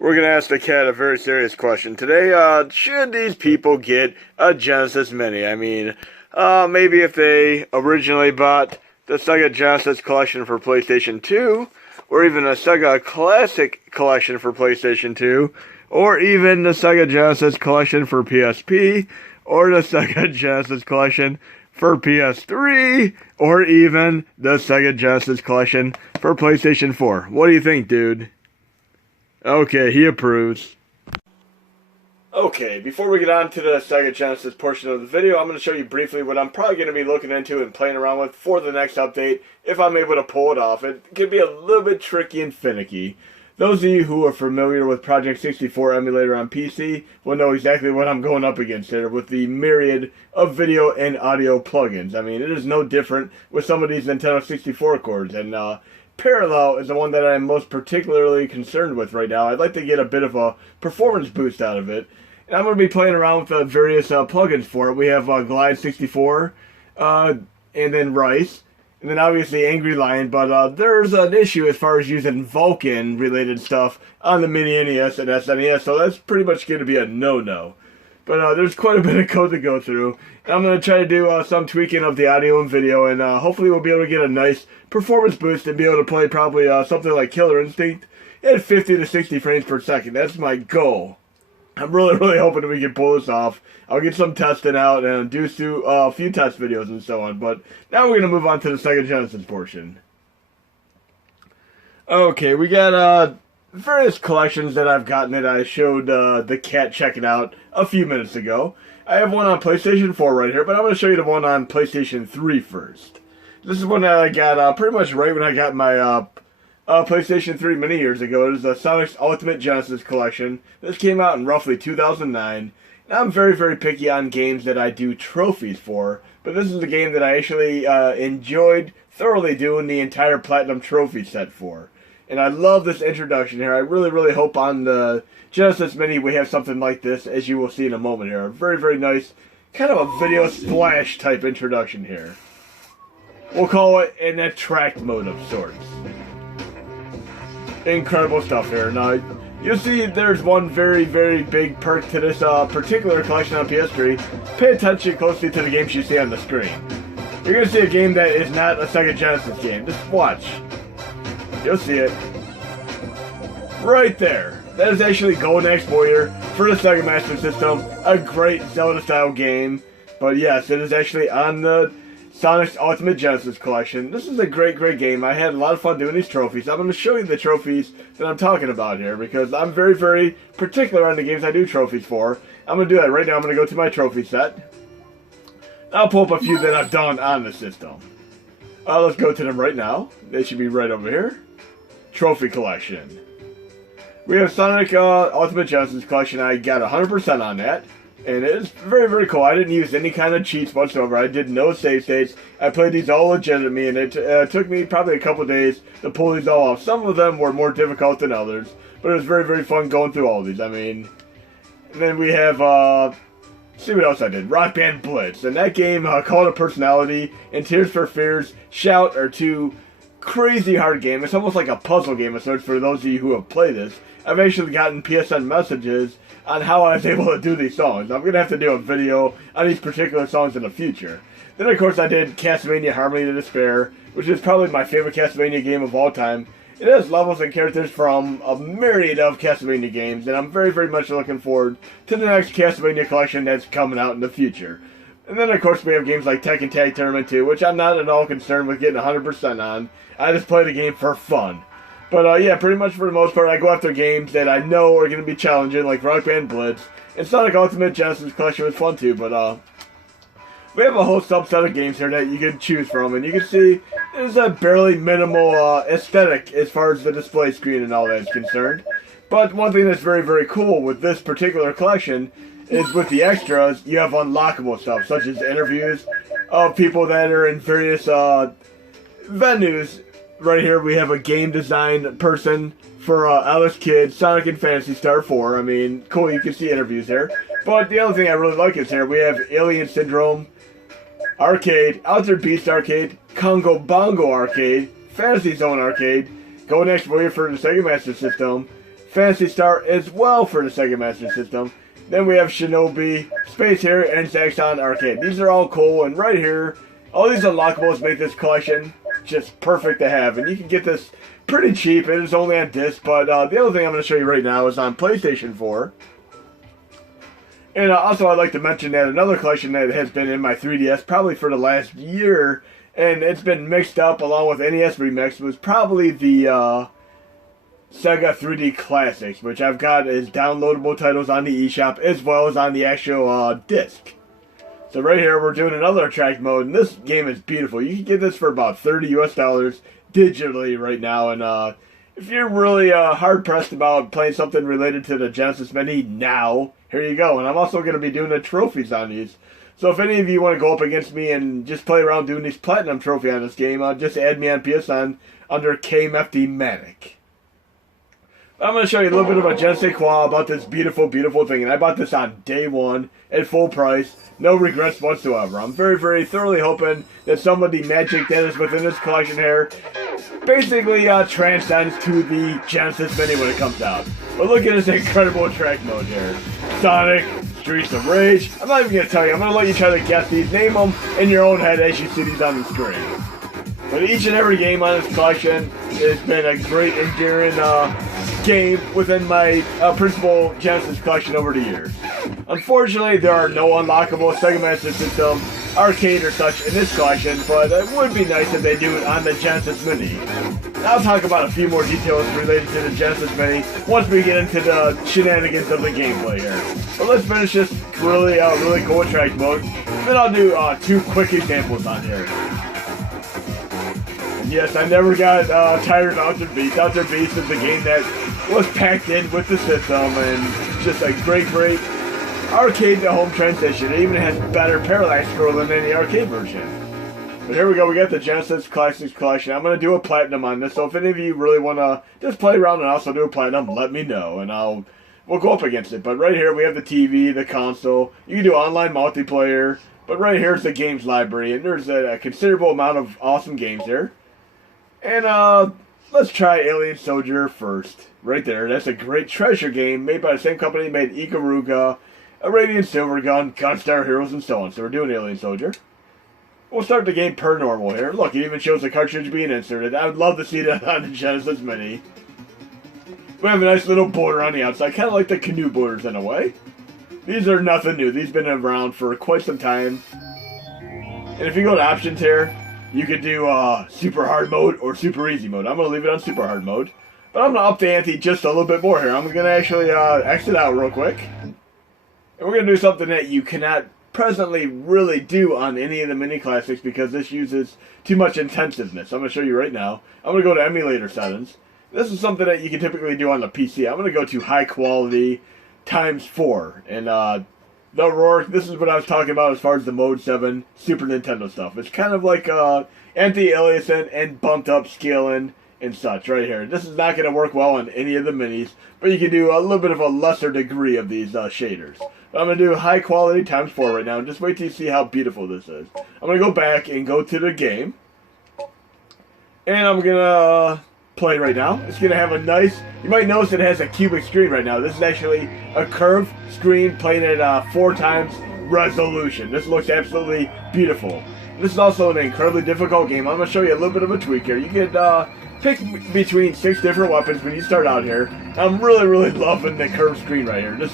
We're going to ask the cat a very serious question. Today, should these people get a Genesis Mini? I mean, maybe if they originally bought the Sega Genesis collection for PlayStation 2, or even a Sega Classic collection for PlayStation 2, or even the Sega Genesis collection for PSP, or the Sega Genesis collection for PS3, or even the Sega Genesis collection for PlayStation 4. What do you think, dude? Okay, he approves. Okay, before we get on to the Sega Genesis portion of the video, I'm going to show you briefly what I'm probably going to be looking into and playing around with for the next update, if I'm able to pull it off. It can be a little bit tricky and finicky. Those of you who are familiar with Project 64 emulator on PC will know exactly what I'm going up against here with the myriad of video and audio plugins. I mean, it is no different with some of these Nintendo 64 cords, and Parallel is the one that I'm most particularly concerned with right now. I'd like to get a bit of a performance boost out of it. And I'm going to be playing around with the various plugins for it. We have Glide 64, and then Rice, and then obviously Angry Lion. But there's an issue as far as using Vulkan-related stuff on the Mini NES and SNES, so that's pretty much going to be a no-no. But there's quite a bit of code to go through. And I'm going to try to do some tweaking of the audio and video, and hopefully we'll be able to get a nice performance boost and be able to play probably something like Killer Instinct at 50 to 60 frames per second. That's my goal. I'm really hoping that we can pull this off. I'll get some testing out and do a few test videos and so on. But now we're going to move on to the Sega Genesis portion. Okay, we got various collections that I've gotten that I showed the cat checking out a few minutes ago. I have one on PlayStation 4 right here, but I'm going to show you the one on PlayStation 3 first. This is one that I got pretty much right when I got my PlayStation 3 Mini years ago. It is the Sonic's Ultimate Genesis Collection. This came out in roughly 2009. And I'm very picky on games that I do trophies for, but this is a game that I actually enjoyed thoroughly doing the entire Platinum Trophy set for. And I love this introduction here. I really hope on the Genesis Mini we have something like this, as you will see in a moment here. A very nice, kind of a video splash type introduction here. We'll call it an attract mode of sorts. Incredible stuff here. Now, you'll see there's one very big perk to this particular collection on PS3. Pay attention closely to the games you see on the screen. You're going to see a game that is not a Sega Genesis game. Just watch. You'll see it. Right there. That is actually Golden Axe Warrior for the Sega Master System. A great Zelda-style game. But yes, it is actually on the Sonic's Ultimate Genesis Collection. This is a great game. I had a lot of fun doing these trophies. I'm going to show you the trophies that I'm talking about here because I'm very particular on the games I do trophies for. I'm going to do that right now. I'm going to go to my trophy set. I'll pull up a few that I've done on the system. Let's go to them right now. They should be right over here. Trophy Collection. We have Sonic Ultimate Genesis Collection. I got 100% on that. And it is very cool. I didn't use any kind of cheats whatsoever. I did no save states. I played these all legitimately, and it took me probably a couple days to pull these all off. Some of them were more difficult than others, but it was very fun going through all these. I mean, and then we have, see what else I did. Rock Band Blitz. And that game, Call to Personality and Tears for Fears, Shout are two crazy hard games. It's almost like a puzzle game of sorts for those of you who have played this. I've actually gotten PSN messages on how I was able to do these songs. I'm going to have to do a video on these particular songs in the future. Then, of course, I did Castlevania Harmony to Despair, which is probably my favorite Castlevania game of all time. It has levels and characters from a myriad of Castlevania games, and I'm very much looking forward to the next Castlevania collection that's coming out in the future. And then, of course, we have games like Tekken Tag Tournament 2, which I'm not at all concerned with getting 100% on. I just play the game for fun. But, yeah, pretty much for the most part, I go after games that I know are going to be challenging, like Rock Band Blitz. And Sonic Ultimate Genesis Collection was fun, too. But, we have a whole subset of games here that you can choose from. And you can see there's a barely minimal aesthetic as far as the display screen and all that is concerned. But one thing that's very cool with this particular collection is with the extras, you have unlockable stuff, such as interviews of people that are in various venues. Right here we have a game design person for Alice Kidd, Sonic and Phantasy Star 4. I mean, cool, you can see interviews here. But the other thing I really like is here we have Alien Syndrome Arcade, Altered Beast Arcade, Congo Bongo Arcade, Fantasy Zone Arcade, Golden Axe Warrior for the Sega Master System, Phantasy Star as well for the Sega Master System. Then we have Shinobi, Space Harrier, and Zaxxon Arcade. These are all cool, and right here, all these unlockables make this collection just perfect to have. And you can get this pretty cheap. It is only on disc, but the other thing I'm going to show you right now is on PlayStation 4. And also I'd like to mention that another collection that has been in my 3DS probably for the last year, and it's been mixed up along with NES Remix, was probably the Sega 3D Classics, which I've got as downloadable titles on the eShop as well as on the actual disc. So right here we're doing another attract mode, and this game is beautiful. You can get this for about $30 US digitally right now, and if you're really hard pressed about playing something related to the Genesis Mini now, here you go. And I'm also going to be doing the trophies on these. So if any of you want to go up against me and just play around doing these platinum trophy on this game, just add me on PSN under KMFD Manic. I'm going to show you a little bit of a je ne sais quoi about this beautiful, beautiful thing. And I bought this on day one at full price. No regrets whatsoever. I'm very, very thoroughly hoping that some of the magic that is within this collection here basically transcends to the Genesis Mini when it comes out. But look at this incredible track mode here. Sonic, Streets of Rage. I'm not even going to tell you. I'm going to let you try to guess these. Name them in your own head as you see these on the screen. But each and every game on this collection has been a great, enduring game within my principal Genesis collection over the years. Unfortunately, there are no unlockable Sega Master System, arcade or such in this collection, but it would be nice if they do it on the Genesis Mini. I'll talk about a few more details related to the Genesis Mini once we get into the shenanigans of the gameplay here. But let's finish this really, really cool track mode. Then I'll do 2 quick examples on here. Yes, I never got tired of Altered Beast. Altered Beast is a game that was packed in with the system, and just a great, great arcade to home transition. It even has better parallax scrolling than the arcade version. But here we go, we got the Genesis Classics collection. I'm going to do a platinum on this, so if any of you really want to just play around and also do a platinum, let me know, and we'll go up against it. But right here we have the TV, the console. You can do online multiplayer, but right here's the games library, and there's a considerable amount of awesome games here. And let's try Alien Soldier first. Right there, that's a great treasure game made by the same company that made Ikaruga, Iranian Silvergun, Gunstar Heroes, and so on. So we're doing Alien Soldier. We'll start the game per normal here. Look, it even shows the cartridge being inserted. I would love to see that on the Genesis Mini. We have a nice little border on the outside, kind of like the canoe borders in a way. These are nothing new. These have been around for quite some time. And if you go to options here, you could do super hard mode or super easy mode. I'm going to leave it on super hard mode. But I'm going to up the ante just a little bit more here. I'm going to actually exit out real quick. And we're going to do something that you cannot presently really do on any of the mini classics because this uses too much intensiveness. I'm going to show you right now. I'm going to go to emulator settings. This is something that you can typically do on the PC. I'm going to go to high quality ×4. And the Roar, this is what I was talking about as far as the Mode 7 Super Nintendo stuff. It's kind of like anti-aliasing and bumped up scaling and such right here. This is not going to work well on any of the minis, but you can do a little bit of a lesser degree of these shaders. I'm going to do high quality ×4 right now, and just wait till you see how beautiful this is. I'm going to go back and go to the game, and I'm going to play right now. It's going to have a nice, you might notice it has a cubic screen right now. This is actually a curved screen playing at 4 times resolution. This looks absolutely beautiful. This is also an incredibly difficult game. I'm going to show you a little bit of a tweak here. You could pick between 6 different weapons when you start out here. I'm really, really loving the curved screen right here. This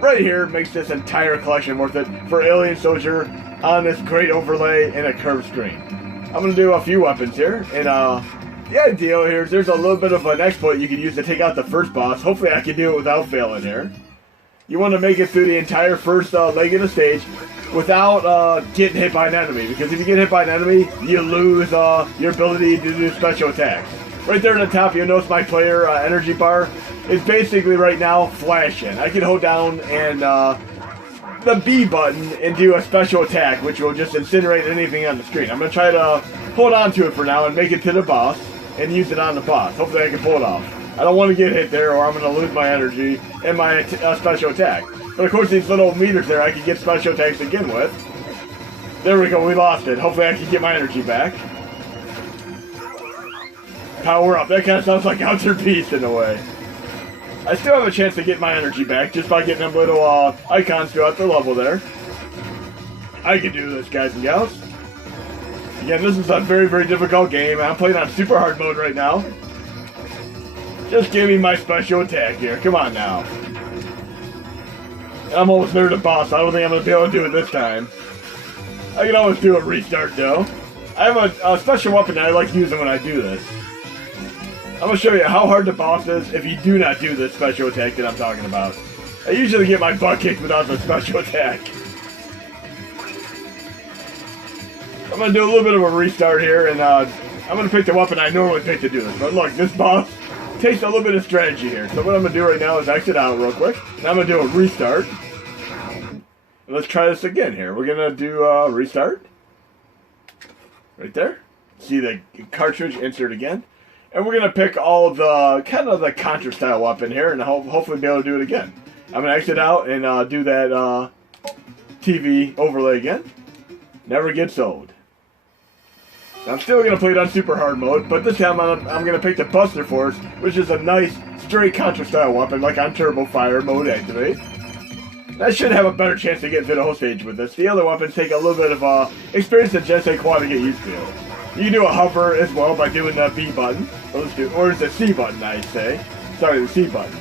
right here makes this entire collection worth it for Alien Soldier on this great overlay and a curved screen. I'm going to do a few weapons here, and the idea here is there's a little bit of an exploit you can use to take out the first boss. Hopefully I can do it without failing here. You want to make it through the entire first leg of the stage without getting hit by an enemy, because if you get hit by an enemy, you lose your ability to do special attacks. Right there at the top, you'll notice my player energy bar is basically right now flashing. I can hold down and the B button and do a special attack, which will just incinerate anything on the screen. I'm going to try to hold on to it for now and make it to the boss and use it on the boss. Hopefully I can pull it off. I don't want to get hit there or I'm going to lose my energy and my special attack. But of course these little meters there, I can get special attacks to begin with. There we go, we lost it. Hopefully I can get my energy back. Power up. That kind of sounds like Altered Beast in a way. I still have a chance to get my energy back just by getting them little icons throughout the level there. I can do this, guys and gals. Again, this is a very, very difficult game. I'm playing on super hard mode right now. Just give me my special attack here. Come on now. I'm almost there to the boss. I don't think I'm going to be able to do it this time. I can always do a restart, though. I have a special weapon that I like using when I do this. I'm going to show you how hard the boss is if you do not do this special attack that I'm talking about. I usually get my butt kicked without the special attack. I'm going to do a little bit of a restart here, and I'm going to pick the weapon I normally pick to do this. But look, this boss takes a little bit of strategy here. So what I'm going to do right now is exit out real quick, and I'm going to do a restart. Let's try this again here. We're going to do a restart. Right there. See the cartridge, insert again. And we're going to pick all the, kind of the Contra style weapon here, and hopefully be able to do it again. I'm going to exit out and do that TV overlay again. Never gets old. I'm still going to play it on super hard mode, but this time I'm going to pick the Buster Force, which is a nice, straight Contra-style weapon, like on Turbo Fire mode activate. I should have a better chance to get to the whole stage with this. The other weapons take a little bit of experience and just take a while to get used to. You can do a hover as well by doing the B button, or it's the C button, I'd say. Sorry, the C button.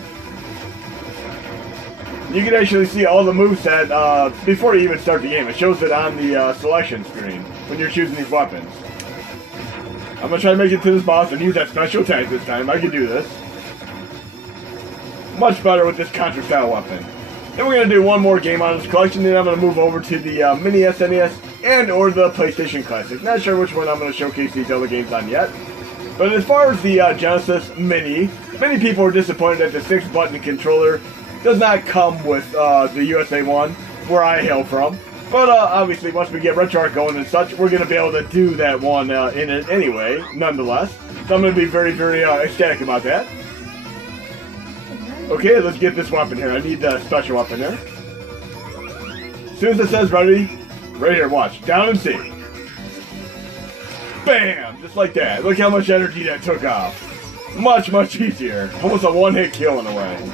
You can actually see all the moveset before you even start the game. It shows it on the selection screen when you're choosing these weapons. I'm going to try to make it to this boss and use that special attack this time. I can do this. Much better with this Contra-style weapon. Then we're going to do one more game on this collection, then I'm going to move over to the Mini SNES and or the PlayStation Classic. Not sure which one I'm going to showcase these other games on yet. But as far as the Genesis Mini, many people are disappointed that the 6-button controller does not come with the USA one, where I hail from. But obviously, once we get RetroArch going and such, we're going to be able to do that one in it anyway, nonetheless. So I'm going to be very, very ecstatic about that. Okay, let's get this weapon here. I need the special weapon here. As soon as it says ready, right here, watch. Down and see. Bam! Just like that. Look how much energy that took off. Much, much easier. Almost a one-hit kill in a way.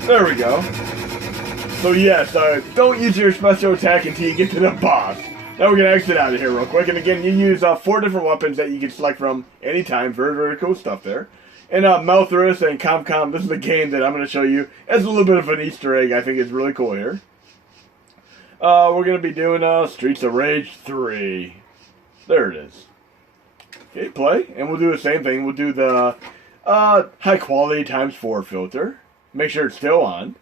There we go. So yes, don't use your special attack until you get to the boss. Now we're going to exit out of here real quick. And again, you use 4 different weapons that you can select from anytime. Very, very cool stuff there. And Malthorus and ComCom, this is a game that I'm going to show you as a little bit of an Easter egg. I think it's really cool here. We're going to be doing Streets of Rage 3. There it is. Okay, play. And we'll do the same thing. We'll do the high quality ×4 filter. Make sure it's still on.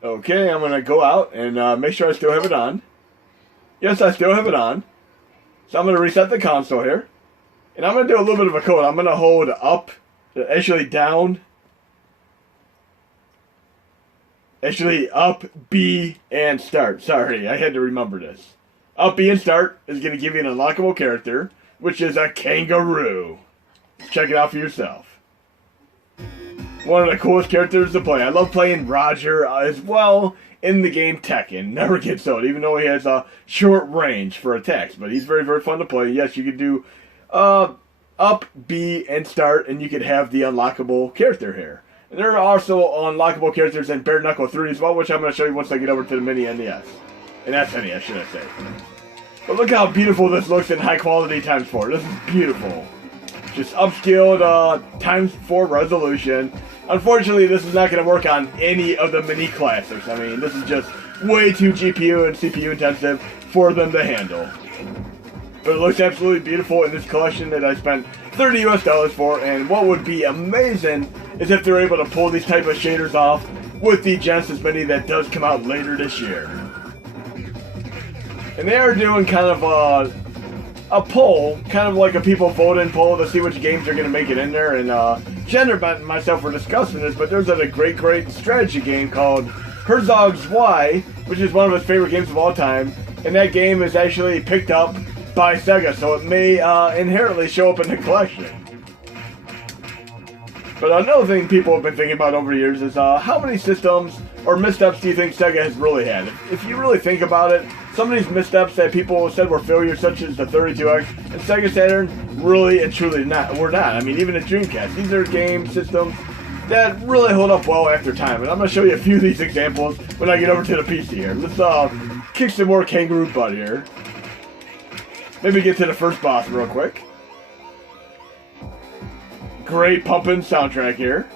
Okay, I'm going to go out and make sure I still have it on. Yes, I still have it on. So I'm going to reset the console here. And I'm going to do a little bit of a code. I'm going to hold up, actually down. Actually up, B, and start. Sorry, I had to remember this. Up, B, and start is going to give you an unlockable character, which is a kangaroo. Check it out for yourself. One of the coolest characters to play. I love playing Roger as well in the game Tekken. Never gets old, even though he has a short range for attacks. But he's very, very fun to play. Yes, you could do up, B, and start, and you could have the unlockable character here. And there are also unlockable characters in Bare Knuckle 3 as well, which I'm going to show you once I get over to the Mini NES. And that's NES, should I say. But look how beautiful this looks in high quality ×4. This is beautiful. Just upscaled ×4 resolution. Unfortunately, this is not going to work on any of the Mini Classics. I mean, this is just way too GPU and CPU intensive for them to handle. But it looks absolutely beautiful in this collection that I spent $30 US for, and what would be amazing is if they're able to pull these type of shaders off with the Genesis Mini that does come out later this year. And they are doing kind of a poll, kind of like a people voting poll to see which games are going to make it in there. And Jenner and myself were discussing this, but there's a great strategy game called Herzog's Y, which is one of his favorite games of all time. And that game is actually picked up by Sega, so it may inherently show up in the collection. But another thing people have been thinking about over the years is how many systems or missteps do you think Sega has really had? If you really think about it, some of these missteps that people said were failures, such as the 32X and Sega Saturn, really and truly were not. I mean, even the Dreamcast. These are game systems that really hold up well after time. And I'm going to show you a few of these examples when I get over to the PC here. Let's kick some more kangaroo butt here. Maybe get to the first boss real quick. Great pumping soundtrack here.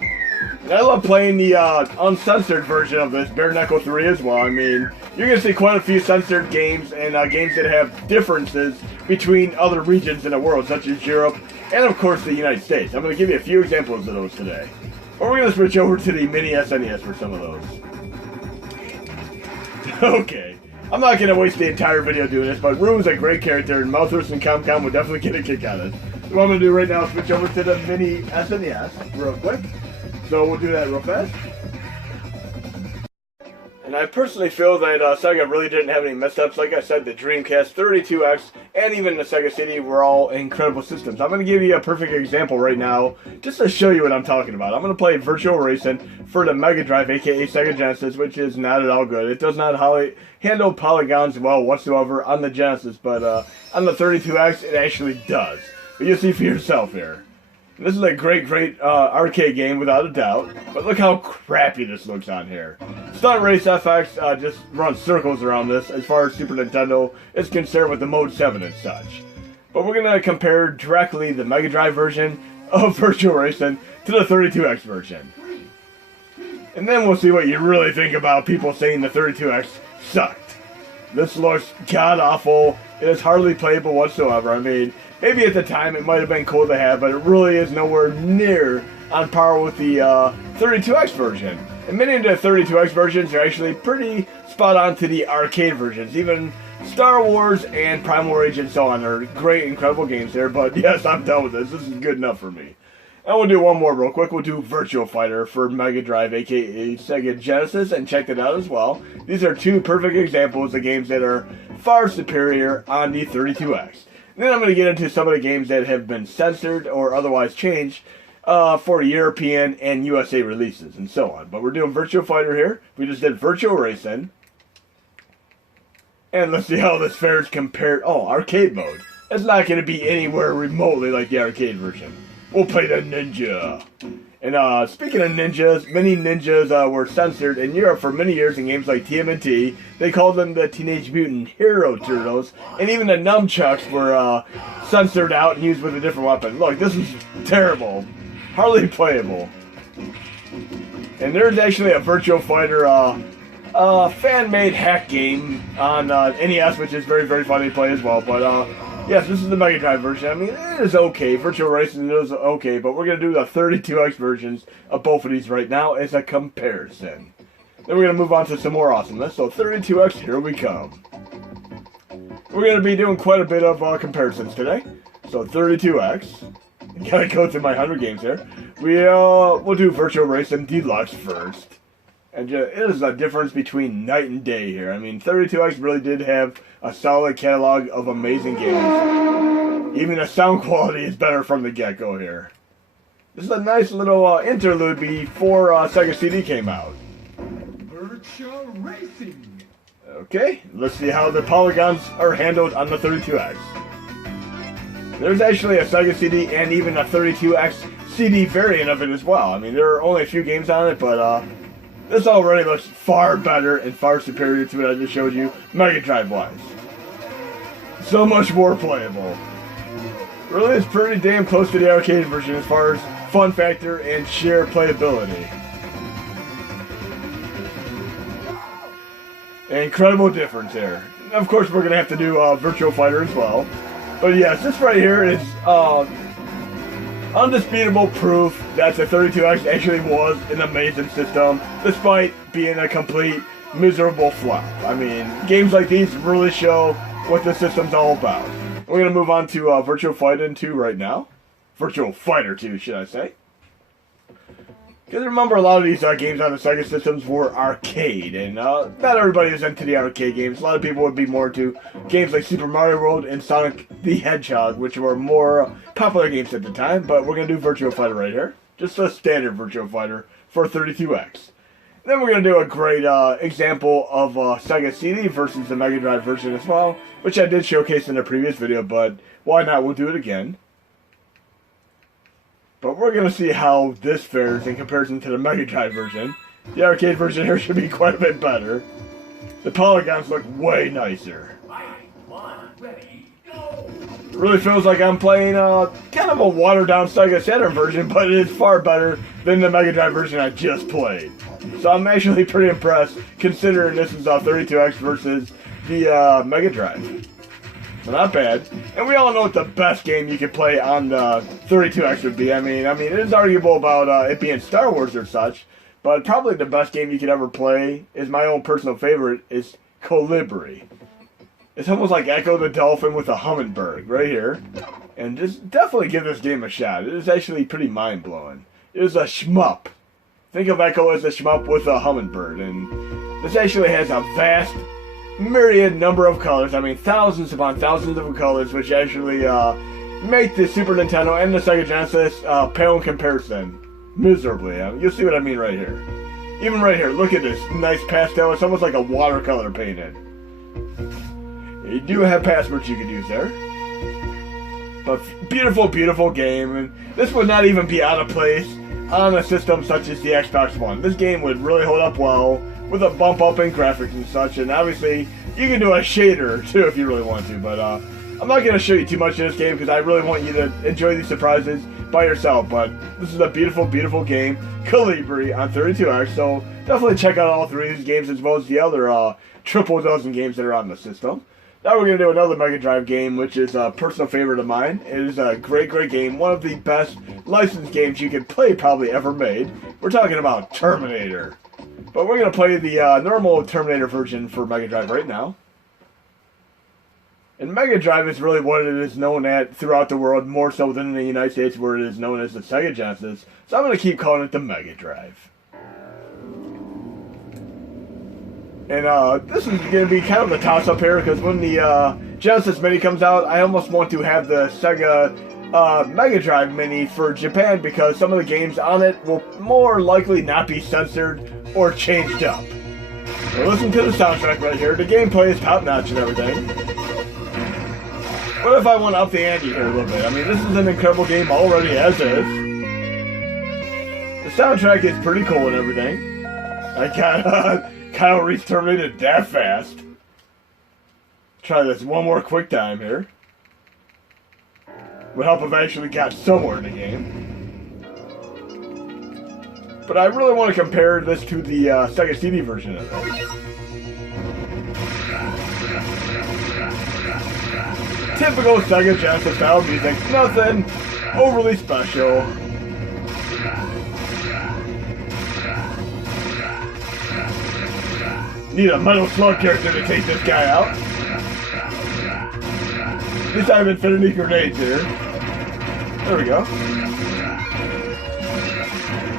And I love playing the uncensored version of this, Bare Knuckle 3 as well. I mean, you're going to see quite a few censored games and games that have differences between other regions in the world, such as Europe and, of course, the United States. I'm going to give you a few examples of those today. But we're going to switch over to the Mini SNES for some of those. Okay. I'm not going to waste the entire video doing this, but Rue's a great character, and Mouthers and Comcom would definitely get a kick out of it. So what I'm going to do right now is switch over to the Mini SNES real quick. So we'll do that real fast. And I personally feel that Sega really didn't have any mess-ups. Like I said, the Dreamcast, 32X, and even the Sega CD were all incredible systems. I'm going to give you a perfect example right now, just to show you what I'm talking about. I'm going to play Virtua Racing for the Mega Drive, aka Sega Genesis, which is not at all good. It does not handle polygons well whatsoever on the Genesis, but on the 32X, it actually does. But you'll see for yourself here. This is a great arcade game without a doubt, but look how crappy this looks on here. Stunt Race FX just runs circles around this as far as Super Nintendo is concerned with the Mode 7 and such. But we're going to compare directly the Mega Drive version of Virtua Racing to the 32X version. And then we'll see what you really think about people saying the 32X sucked. This looks god-awful. It is hardly playable whatsoever. I mean, maybe at the time it might have been cool to have, but it really is nowhere near on par with the 32X version. And many of the 32X versions are actually pretty spot on to the arcade versions. Even Star Wars and Primal Rage and so on are great, incredible games there. But yes, I'm done with this. This is good enough for me. And we'll do one more real quick. We'll do Virtua Fighter for Mega Drive, aka Sega Genesis, and check that out as well. These are two perfect examples of games that are far superior on the 32X. And then I'm going to get into some of the games that have been censored or otherwise changed for European and USA releases and so on. But we're doing Virtua Fighter here. We just did Virtua Racing. And let's see how this fares compared. Oh, arcade mode. It's not going to be anywhere remotely like the arcade version. We'll play the ninja. And speaking of ninjas, many ninjas were censored in Europe for many years in games like TMNT. They called them the Teenage Mutant Hero Turtles. And even the nunchucks were censored out and used with a different weapon. Look, this is terrible. Hardly playable. And there's actually a Virtua Fighter fan-made hack game on NES, which is very, very funny to play as well. But yes, this is the Mega Drive version. I mean, it is okay. Virtua Racing is okay, but we're going to do the 32X versions of both of these right now as a comparison. Then we're going to move on to some more awesomeness. So 32X, here we come. We're going to be doing quite a bit of comparisons today. So 32X. Gotta go through my 100 games here. We'll do Virtua Racing Deluxe first. And it is a difference between night and day here. I mean, 32X really did have a solid catalog of amazing games. Even the sound quality is better from the get-go here. This is a nice little interlude before Sega CD came out. Virtua Racing. Okay, let's see how the polygons are handled on the 32X. There's actually a Sega CD and even a 32X CD variant of it as well. I mean, there are only a few games on it, but this already looks far better and far superior to what I just showed you, Mega Drive-wise. So much more playable. Really, it's pretty damn close to the arcade version as far as fun factor and sheer playability. An incredible difference there. Of course, we're going to have to do Virtua Fighter as well. But yes, this right here is undisputable proof that the 32X actually was an amazing system, despite being a complete miserable flop. I mean, games like these really show what the system's all about. We're going to move on to Virtua Fighter 2 right now. Virtua Fighter 2, should I say. Because remember, a lot of these games on the Sega systems were arcade, and not everybody was into the arcade games. A lot of people would be more into games like Super Mario World and Sonic the Hedgehog, which were more popular games at the time, but we're going to do Virtua Fighter right here. Just a standard Virtua Fighter for 32X. Then we're going to do a great example of Sega CD versus the Mega Drive version as well, which I did showcase in a previous video, but why not? We'll do it again. But we're going to see how this fares in comparison to the Mega Drive version. The arcade version here should be quite a bit better. The polygons look way nicer. It really feels like I'm playing kind of a watered-down Sega Saturn version, but it is far better than the Mega Drive version I just played. So I'm actually pretty impressed, considering this is 32X versus the Mega Drive. So not bad. And we all know what the best game you could play on the 32X would be. I mean, it is arguable about it being Star Wars or such, but probably the best game you could ever play, is my own personal favorite, is Colibri. It's almost like Echo the Dolphin with a hummingbird right here. And just definitely give this game a shot. It is actually pretty mind-blowing. It is a shmup. Think of Echo as a shmup with a hummingbird. And this actually has a vast, myriad number of colors. I mean, thousands upon thousands of colors, which actually make the Super Nintendo and the Sega Genesis pale in comparison. Miserably. You'll see what I mean right here. Even right here, look at this nice pastel. It's almost like a watercolor painted. You do have passwords you could use there. But beautiful, beautiful game. And this would not even be out of place on a system such as the Xbox One. This game would really hold up well with a bump up in graphics and such. And obviously, you can do a shader too if you really want to. But I'm not going to show you too much of this game because I really want you to enjoy these surprises by yourself. But this is a beautiful, beautiful game. Colibri on 32X. So definitely check out all three of these games as well as the other triple dozen games that are on the system. Now we're going to do another Mega Drive game, which is a personal favorite of mine. It is a great, great game. One of the best licensed games you could play probably ever made. We're talking about Terminator. But we're going to play the normal Terminator version for Mega Drive right now. And Mega Drive is really what it is known at throughout the world, more so than in the United States where it is known as the Sega Genesis. So I'm going to keep calling it the Mega Drive. And this is going to be kind of a toss-up here, because when the Genesis Mini comes out, I almost want to have the Sega Mega Drive Mini for Japan, because some of the games on it will more likely not be censored or changed up. So listen to the soundtrack right here. The gameplay is top-notch and everything. What if I want to up the ante here a little bit? I mean, this is an incredible game already as is. The soundtrack is pretty cool and everything. I got Kyle Reese terminated that fast. Try this one more quick time here. Would help if I actually got somewhere in the game. But I really want to compare this to the Sega CD version of it. Typical Sega Genesis style music, nothing overly special. Need a Metal Slug character to take this guy out. At least I have infinity grenades here. There we go.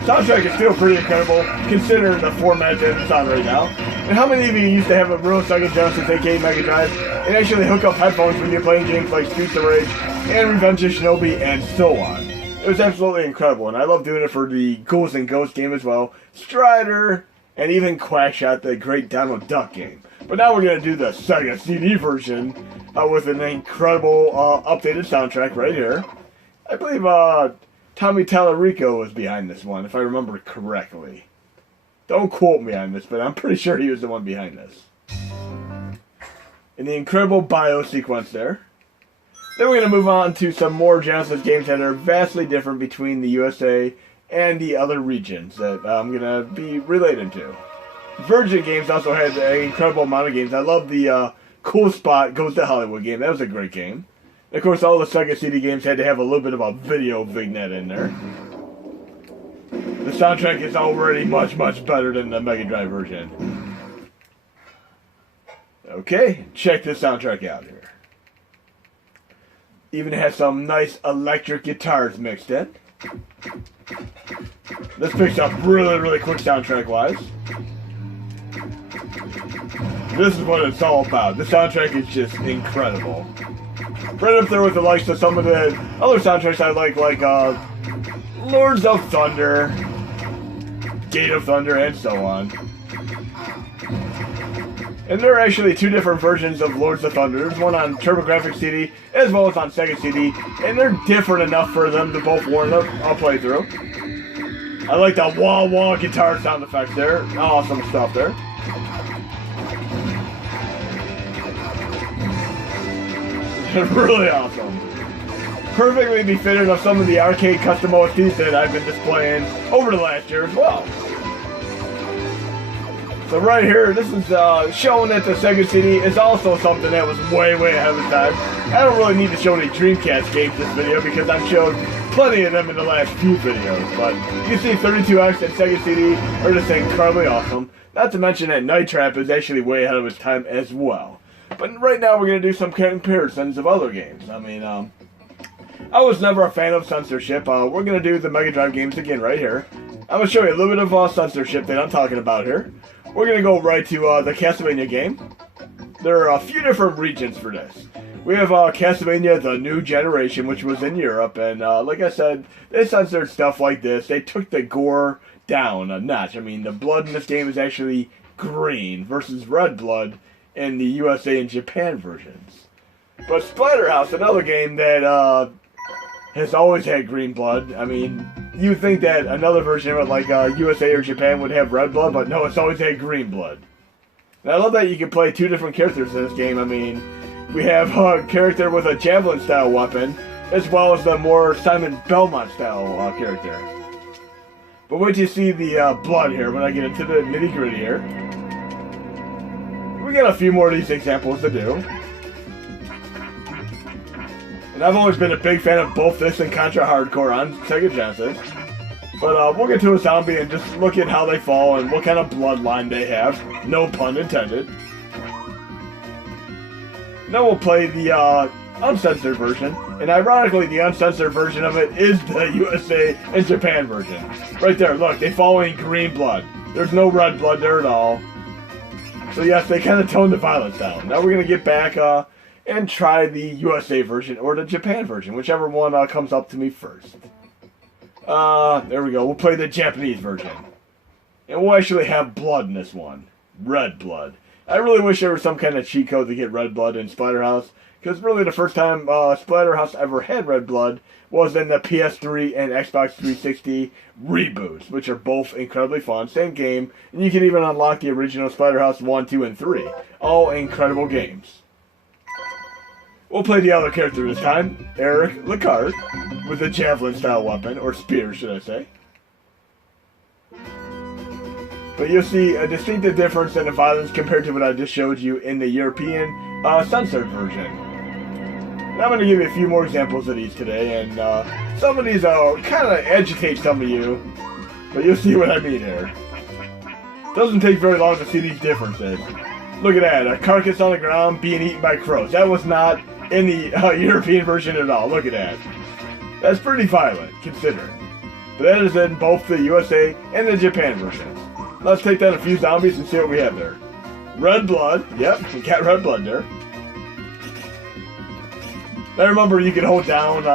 Soundtrack is still pretty incredible, considering the format that it's on right now. And how many of you used to have a real Sega Genesis, aka Mega Drive, and actually hook up headphones when you're playing games like Streets of Rage and Revenge of Shinobi and so on? It was absolutely incredible, and I love doing it for the Ghouls and Ghosts game as well, Strider, and even Quackshot, the great Donald Duck game. But now we're going to do the Sega CD version with an incredible updated soundtrack right here. I believe Tommy Tallarico was behind this one, if I remember correctly. Don't quote me on this, but I'm pretty sure he was the one behind this. And the incredible bio sequence there. Then we're going to move on to some more Genesis games that are vastly different between the USA and the other regions that I'm going to be related to. Virgin Games also had an incredible amount of games. I love the Cool Spot Goes to Hollywood game. That was a great game. And of course, all the Sega CD games had to have a little bit of a video vignette in there. The soundtrack is already much, much better than the Mega Drive version. Okay, check this soundtrack out here. Even has some nice electric guitars mixed in. This picks up really, really quick soundtrack-wise. This is what it's all about. The soundtrack is just incredible. Right up there with the likes of some of the other soundtracks I like Lords of Thunder, Gate of Thunder, and so on. And there are actually two different versions of Lords of Thunder. There's one on TurboGrafx CD as well as on Sega CD, and they're different enough for them to both warrant a playthrough. I like the wah-wah guitar sound effects there. Awesome stuff there. Really awesome. Perfectly befitting of some of the arcade custom OSTs that I've been displaying over the last year as well. So right here, this is showing that the Sega CD is also something that was way, way ahead of its time. I don't really need to show any Dreamcast games this video because I've showed plenty of them in the last few videos. But you can see 32X and Sega CD are just incredibly awesome. Not to mention that Night Trap is actually way ahead of its time as well. But right now we're going to do some comparisons of other games. I mean, I was never a fan of censorship. We're going to do the Mega Drive games again right here. I'm going to show you a little bit of censorship that I'm talking about here. We're going to go right to the Castlevania game. There are a few different regions for this. We have Castlevania The New Generation, which was in Europe, and like I said, they censored stuff like this. They took the gore down a notch. I mean, the blood in this game is actually green versus red blood in the USA and Japan versions. But Splatterhouse, another game that has always had green blood. I mean, you think that another version of it, like USA or Japan, would have red blood, but no, it's always had green blood. And I love that you can play two different characters in this game. I mean, we have a character with a javelin-style weapon, as well as the more Simon Belmont-style character. But wait till you see the blood here when I get into the nitty-gritty here. We got a few more of these examples to do. And I've always been a big fan of both this and Contra Hardcore on Sega Genesis. But we'll get to a zombie and just look at how they fall and what kind of bloodline they have. No pun intended. Then we'll play the uncensored version. And ironically, the uncensored version of it is the USA and Japan version. Right there, look, they fall in green blood. There's no red blood there at all. So yes, they kind of toned the violence down. Now we're going to get back and try the USA version or the Japan version, whichever one comes up to me first. There we go. We'll play the Japanese version. And we'll actually have blood in this one. Red blood. I really wish there was some kind of cheat code to get red blood in Splatterhouse, because really the first time Splatterhouse ever had red blood was in the PS3 and Xbox 360 reboots, which are both incredibly fun. Same game, and you can even unlock the original Splatterhouse 1, 2, and 3. All incredible games. We'll play the other character this time, Eric Lecard, with a javelin-style weapon, or spear, should I say. But you'll see a distinctive difference in the violence compared to what I just showed you in the European censored version. And I'm going to give you a few more examples of these today, and some of these kind of agitate some of you, but you'll see what I mean here. Doesn't take very long to see these differences. Look at that, a carcass on the ground being eaten by crows. That was not in the European version at all. Look at that. That's pretty violent, considering. But that is in both the USA and the Japan versions. Let's take down a few zombies and see what we have there. Red blood. Yep, we got red blood there. Now remember, you can hold down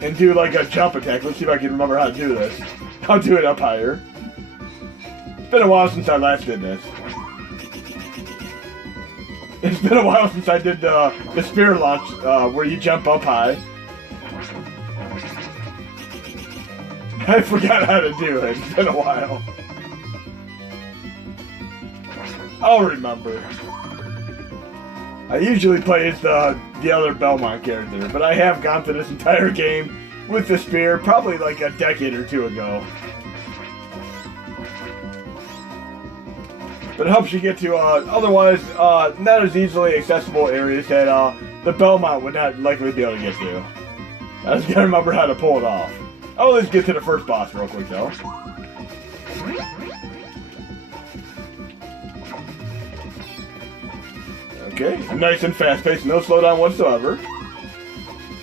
and do like a jump attack. Let's see if I can remember how to do this. I'll do it up higher. It's been a while since I last did this. It's been a while since I did the spear launch where you jump up high. I forgot how to do it. It's been a while. I'll remember. I usually play as the other Belmont character, but I have gone through this entire game with the spear probably like a decade or two ago. But it helps you get to otherwise not as easily accessible areas that the Belmont would not likely be able to get to. I just gotta remember how to pull it off. I'll at least get to the first boss real quick though. Okay, nice and fast-paced, no slowdown whatsoever.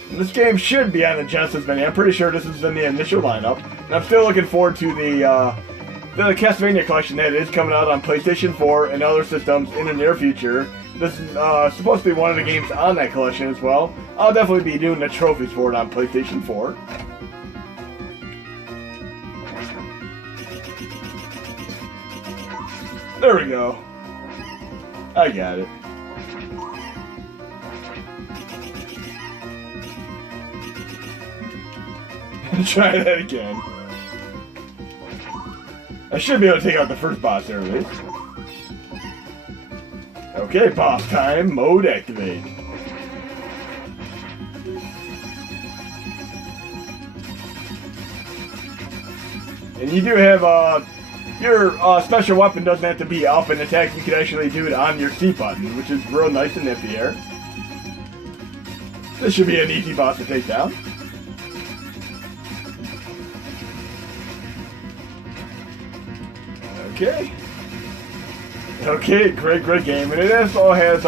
And this game should be on the Genesis Mini. I'm pretty sure this is in the initial lineup. And I'm still looking forward to the Castlevania collection that is coming out on PlayStation 4 and other systems in the near future. This is supposed to be one of the games on that collection as well. I'll definitely be doing the trophies for it on PlayStation 4. There we go. I got it. Try that again. I should be able to take out the first boss there at least. Okay, boss time. Mode activate. And you do have, your special weapon doesn't have to be up and attack. You can actually do it on your C button, which is real nice and nifty here. This should be an easy boss to take down. Okay. Okay, great game. And it also has,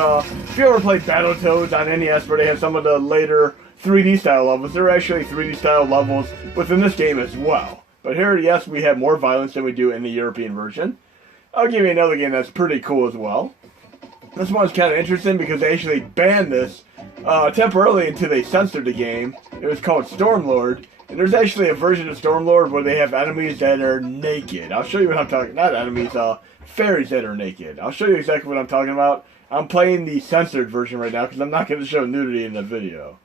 if you ever played Battletoads on NES where they have some of the later 3D style levels, there are actually 3D style levels within this game as well. But here, yes, we have more violence than we do in the European version. I'll give you another game that's pretty cool as well. This one's kind of interesting because they actually banned this temporarily until they censored the game. It was called Stormlord. And there's actually a version of Stormlord where they have enemies that are naked. I'll show you what I'm talking about. Not enemies, fairies that are naked. I'll show you exactly what I'm talking about. I'm playing the censored version right now because I'm not going to show nudity in the video.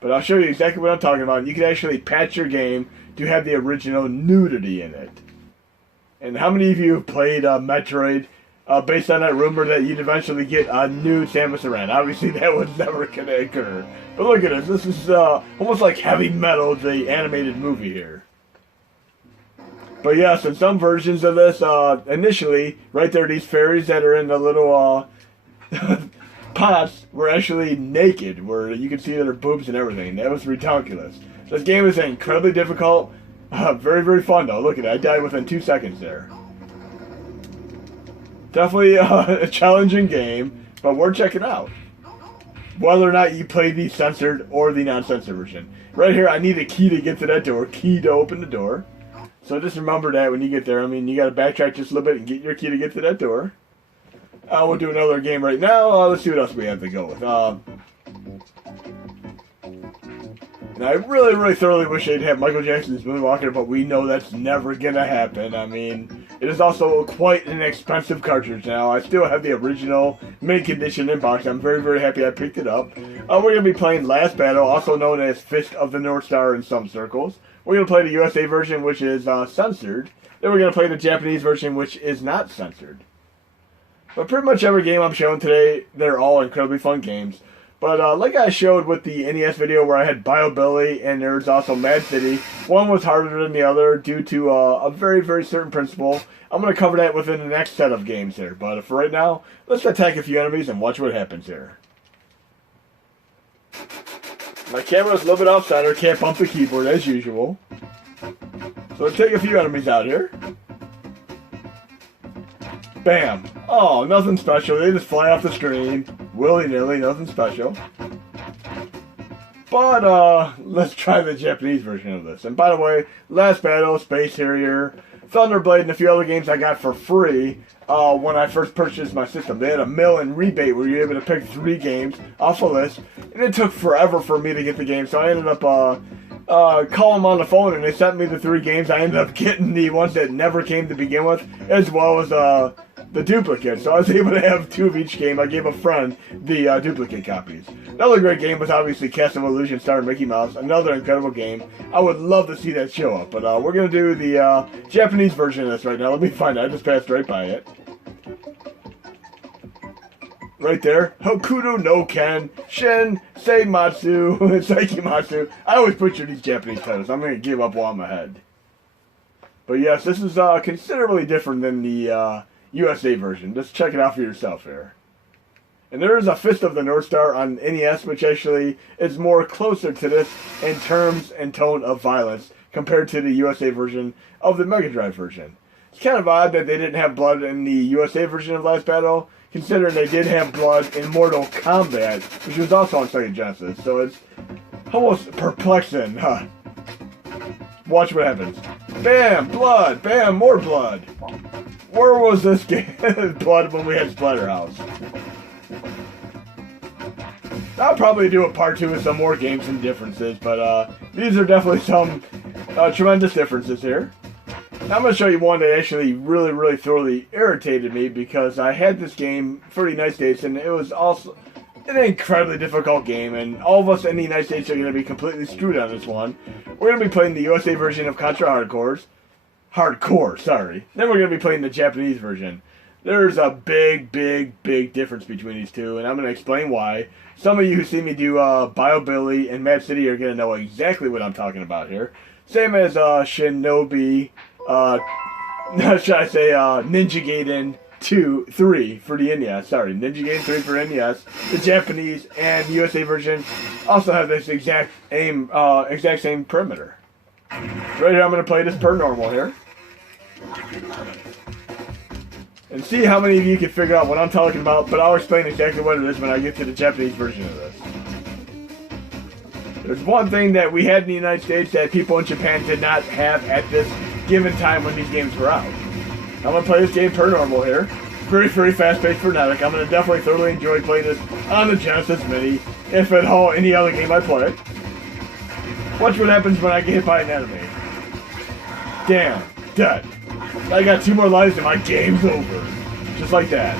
But I'll show you exactly what I'm talking about. You can actually patch your game to have the original nudity in it. And how many of you have played Metroid based on that rumor that you'd eventually get a nude Samus Aran? Obviously that was never going to occur. But look at this. This is almost like Heavy Metal, the animated movie here. But yes, in some versions of this, initially, right there, these fairies that are in the little pots were actually naked, where you can see their boobs and everything. That was ridiculous. This game is incredibly difficult. Very, very fun, though. Look at it. I died within 2 seconds there. Definitely a challenging game, but worth checking out. Whether or not you play the censored or the non-censored version. Right here, I need a key to get to that door. Key to open the door. So just remember that when you get there. I mean, you got to backtrack just a little bit and get your key to get to that door. We'll do another game right now. Let's see what else we have to go with. And I really, really thoroughly wish they'd have Michael Jackson's Moonwalker, but we know that's never going to happen. I mean, it is also quite an expensive cartridge now. I still have the original mint condition in box. I'm very, very happy I picked it up. We're going to be playing Last Battle, also known as Fist of the North Star in some circles. We're going to play the USA version, which is censored. Then we're going to play the Japanese version, which is not censored. But pretty much every game I'm showing today, they're all incredibly fun games. But like I showed with the NES video where I had Bio Billy and there's also Mad City, one was harder than the other due to a very, very certain principle. I'm going to cover that within the next set of games here. But for right now, let's attack a few enemies and watch what happens here. My camera's a little bit off center, can't bump the keyboard as usual. So let's take a few enemies out here. Bam! Oh, nothing special. They just fly off the screen. Willy-nilly, nothing special. But, let's try the Japanese version of this. And by the way, Last Battle, Space Harrier, Thunderblade, and a few other games I got for free when I first purchased my system. They had a mail-in rebate where you were able to pick 3 games off a list. And it took forever for me to get the game, so I ended up calling them on the phone, and they sent me the 3 games. I ended up getting the ones that never came to begin with, as well as the duplicate. So I was able to have 2 of each game. I gave a friend the duplicate copies. Another great game was obviously Castle of Illusion starring Mickey Mouse. Another incredible game. I would love to see that show up. But we're going to do the Japanese version of this right now. Let me find it. I just passed right by it. Right there. Hokuto no Ken. Shin Seimatsu. Saikimatsu. I always butcher these Japanese titles. I'm going to give up while I'm ahead. But yes, this is considerably different than the USA version. Just check it out for yourself here. And there is a Fist of the North Star on NES, which actually is more closer to this in terms and tone of violence compared to the USA version of the Mega Drive version. It's kind of odd that they didn't have blood in the USA version of Last Battle, considering they did have blood in Mortal Kombat, which was also on Sega Genesis. So it's almost perplexing, huh? Watch what happens. Bam! Blood! Bam! More blood! Where was this game? Blood when we had Splatterhouse. I'll probably do a part 2 with some more games and differences, but these are definitely some tremendous differences here. Now I'm going to show you one that actually really thoroughly irritated me because I had this game for the United States and it was also an incredibly difficult game, and all of us in the United States are going to be completely screwed on this one. We're going to be playing the USA version of Contra Hardcore, sorry. Then we're going to be playing the Japanese version. There's a big difference between these two, and I'm going to explain why. Some of you who see me do Bio Billy and Mad City are going to know exactly what I'm talking about here. Same as Shinobi, should I say Ninja Gaiden 3 for the NES. Sorry, Ninja Gaiden 3 for NES. The Japanese and the USA version also have this exact same perimeter. Right here, I'm going to play this per normal here. And see how many of you can figure out what I'm talking about, but I'll explain exactly what it is when I get to the Japanese version of this. There's one thing that we had in the United States that people in Japan did not have at this given time when these games were out. I'm going to play this game per normal here. Very fast-paced, frenetic. I'm going to definitely thoroughly enjoy playing this on the Genesis Mini, if at all any other game I play. Watch what happens when I get hit by an enemy. Damn, dead. I got 2 more lives and my game's over. Just like that.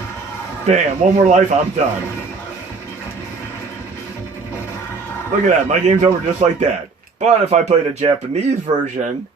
Bam, 1 more life, I'm done. Look at that, my game's over just like that. But if I play the Japanese version,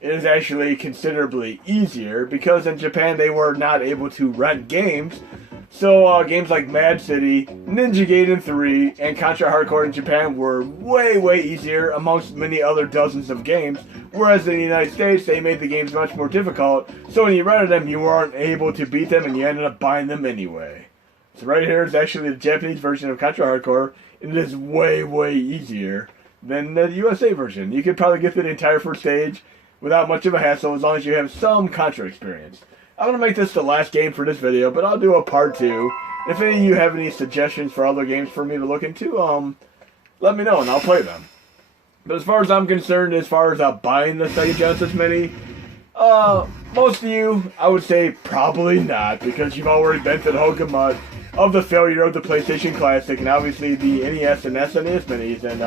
it is actually considerably easier because in Japan they were not able to rent games. So games like Mad City, Ninja Gaiden 3, and Contra Hardcore in Japan were way easier amongst many other dozens of games. Whereas in the United States, they made the games much more difficult. So when you rented them, you weren't able to beat them and you ended up buying them anyway. So right here is actually the Japanese version of Contra Hardcore. And it is way easier than the USA version. You could probably get through the entire first stage without much of a hassle as long as you have some Contra experience. I'm going to make this the last game for this video, but I'll do a part 2. If any of you have any suggestions for other games for me to look into, let me know and I'll play them. But as far as I'm concerned, as far as buying the Sega Genesis Mini, most of you, I would say probably not, because you've already been to the whole gamut of the failure of the PlayStation Classic and obviously the NES and SNES Minis, and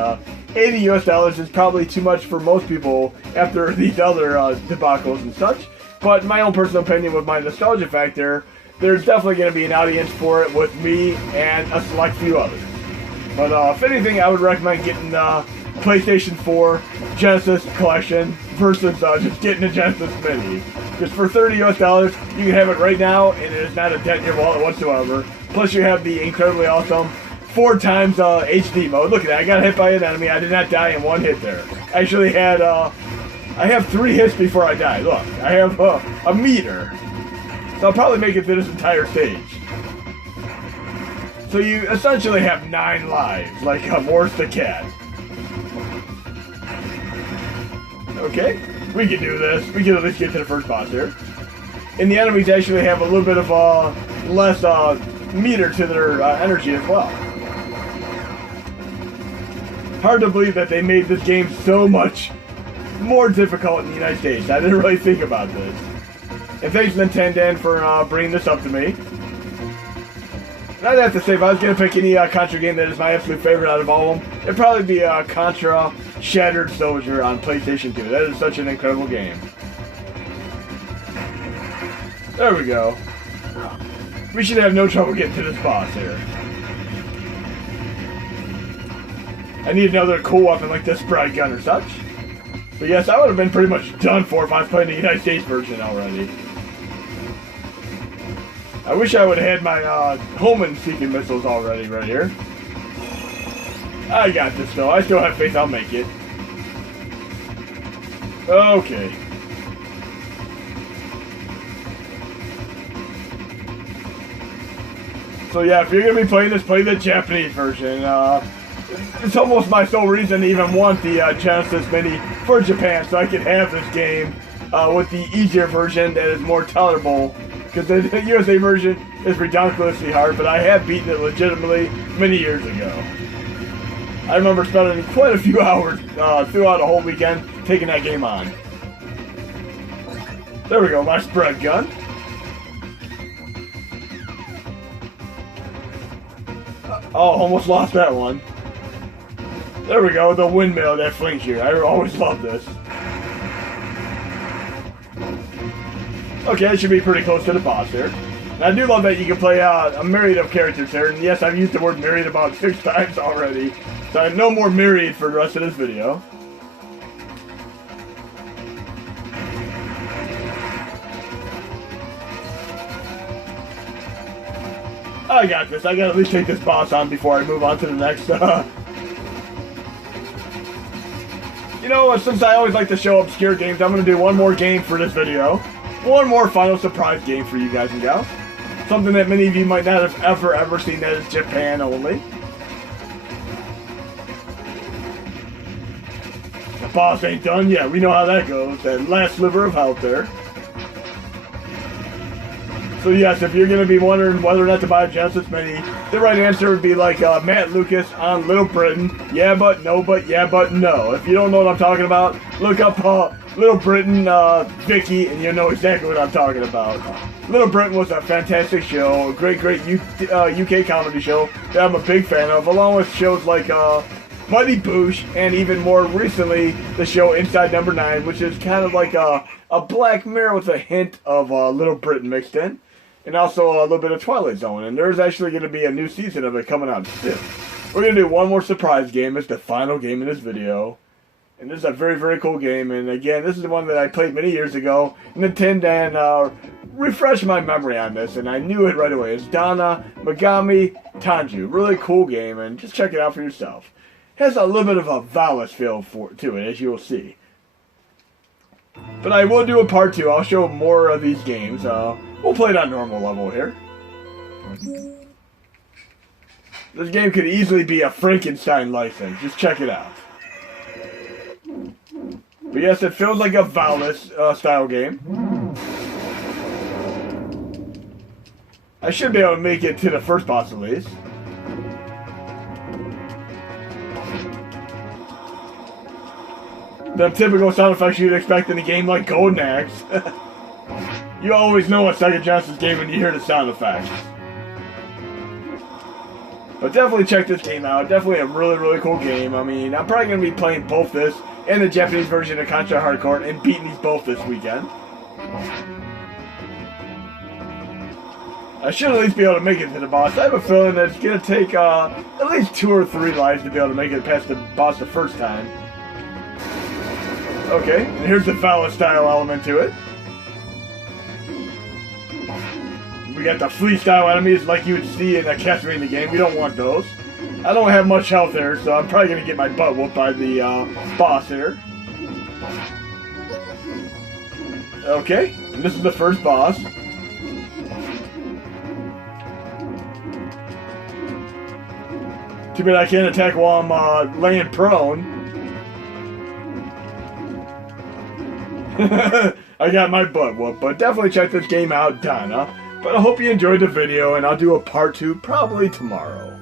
$80 US is probably too much for most people after these other debacles and such. But in my own personal opinion, with my nostalgia factor, there's definitely going to be an audience for it with me and a select few others. But if anything, I would recommend getting the PlayStation 4 Genesis Collection versus just getting a Genesis Mini. Because for $30 US, you can have it right now, and it is not a dent in your wallet whatsoever. Plus, you have the incredibly awesome 4x HD mode. Look at that, I got hit by an enemy. I did not die in 1 hit there. I actually had, I have 3 hits before I die. Look, I have a meter. So I'll probably make it through this entire stage. So you essentially have 9 lives, like Morris the cat. Okay, we can do this. We can at least get to the first boss here. And the enemies actually have a little bit of less meter to their energy as well. Hard to believe that they made this game so much more difficult in the United States. I didn't really think about this. And thanks Nintendo for bringing this up to me. And I'd have to say, if I was going to pick any Contra game that is my absolute favorite out of all of them, it'd probably be Contra Shattered Soldier on PlayStation 2. That is such an incredible game. There we go. We should have no trouble getting to this boss here. I need another cool weapon like this bright gun or such. But yes, I would have been pretty much done for if I was playing the United States version already. I wish I would have had my Homan-seeking missiles already right here. I got this though. I still have faith I'll make it. Okay. So yeah, if you're going to be playing this, play the Japanese version. It's almost my sole reason to even want the Genesis Mini for Japan, so I can have this game with the easier version that is more tolerable. Because the USA version is ridiculously hard, but I have beaten it legitimately many years ago. I remember spending quite a few hours throughout a whole weekend taking that game on. There we go, my spread gun. Oh, almost lost that one. There we go, the windmill that flings you. I always love this. Okay, I should be pretty close to the boss here. And I do love that you can play a myriad of characters here. And yes, I've used the word myriad about 6 times already. So I have no more myriad for the rest of this video. I got this. I gotta at least take this boss on before I move on to the next. You know, since I always like to show obscure games, I'm gonna do one more game for this video. One more final surprise game for you guys and gals. Something that many of you might not have ever seen, that is Japan only. The boss ain't done yet. We know how that goes. That last sliver of health there. So yes, if you're going to be wondering whether or not to buy a Genesis Mini, the right answer would be like Matt Lucas on Little Britain. Yeah, but no, but yeah, but no. If you don't know what I'm talking about, look up Little Britain, Vicky, and you'll know exactly what I'm talking about. Little Britain was a fantastic show, a great UK comedy show that I'm a big fan of, along with shows like Mighty Boosh, and even more recently, the show Inside Number 9, which is kind of like a Black Mirror with a hint of Little Britain mixed in. And also a little bit of Twilight Zone, and there's actually going to be a new season of it coming out soon. We're going to do one more surprise game. It's the final game in this video. And this is a very cool game, and again, this is the one that I played many years ago, Nintendo, and refresh my memory on this, and I knew it right away. It's Donna, Mikami, Tanju. Really cool game, and just check it out for yourself. It has a little bit of a Valis feel to it, as you will see. But I will do a part 2. I'll show more of these games. We'll play it on normal level here. This game could easily be a Frankenstein license. Just check it out. But yes, it feels like a Valis style game. I should be able to make it to the first boss at least. The typical sound effects you'd expect in a game like Golden Axe. You always know a Sega Genesis game when you hear the sound effects. But definitely check this game out. Definitely a really cool game. I mean, I'm probably going to be playing both this and the Japanese version of Contra Hardcore and beating these both this weekend. I should at least be able to make it to the boss. I have a feeling that it's going to take at least 2 or 3 lives to be able to make it past the boss the first time. Okay, and here's the Valis style element to it. We got the flea style enemies like you would see in a Castlevania game. We don't want those. I don't have much health there, so I'm probably going to get my butt whooped by the boss here. Okay, and this is the first boss. Too bad I can't attack while I'm laying prone. I got my butt whooped, but definitely check this game out, Donna. But I hope you enjoyed the video, and I'll do a part 2 probably tomorrow.